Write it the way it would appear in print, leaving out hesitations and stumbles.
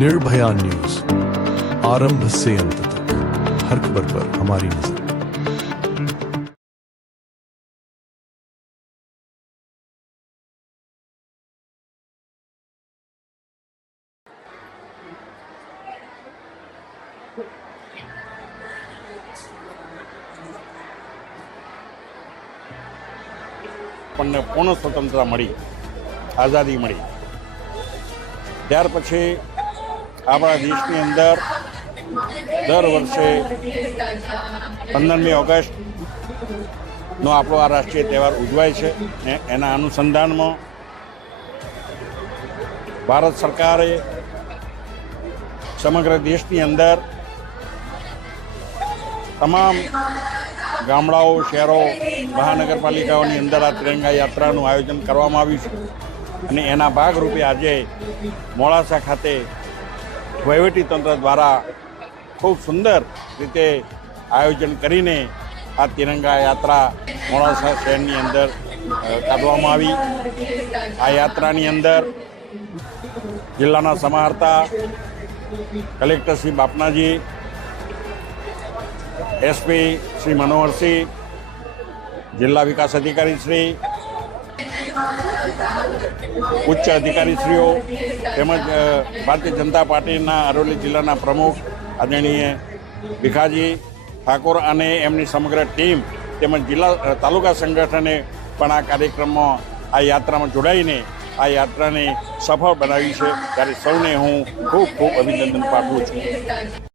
Nirbhaya news, आरंभ से अंत तक हर खबर पर हमारी नजर। આપણને પૂર્ણ સ્વતંત્રતા મળી, આઝાદી મળી, ત્યાર પછી આપણા દેશની અંદર દર વર્ષે 15મી ઓગસ્ટનો આપણો આ રાષ્ટ્રીય તહેવાર ઉજવાય છે ને એના અનુસંધાનમાં ભારત સરકારે સમગ્ર દેશની અંદર તમામ ગામડાઓ, શહેરો, મહાનગરપાલિકાઓની અંદર આ તિરંગા યાત્રાનું આયોજન કરવામાં આવ્યું છે અને એના ભાગરૂપે આજે મોડાસા ખાતે વહીવટીતંત્ર દ્વારા ખૂબ સુંદર રીતે આયોજન કરીને આ તિરંગા યાત્રા મોડાસા શહેરની અંદર કાઢવામાં આવી। આ યાત્રાની અંદર જિલ્લાના સમાહર્તા કલેક્ટર શ્રી બાપનાજી, એસપી શ્રી મનોહરસિંહ, જિલ્લા વિકાસ અધિકારી શ્રી, ઉચ્ચ અધિકારીશ્રીઓ તેમજ ભારતીય જનતા પાર્ટીના અરવલ્લી જિલ્લાના પ્રમુખ આદરણીય ભીખાજી ઠાકોર અને એમની સમગ્ર ટીમ તેમજ જિલ્લા તાલુકા સંગઠને પણ આ કાર્યક્રમમાં, આ યાત્રામાં જોડાઈને આ યાત્રાને સફળ બનાવી છે, ત્યારે સૌને હું ખૂબ ખૂબ અભિનંદન પાઠવું છું।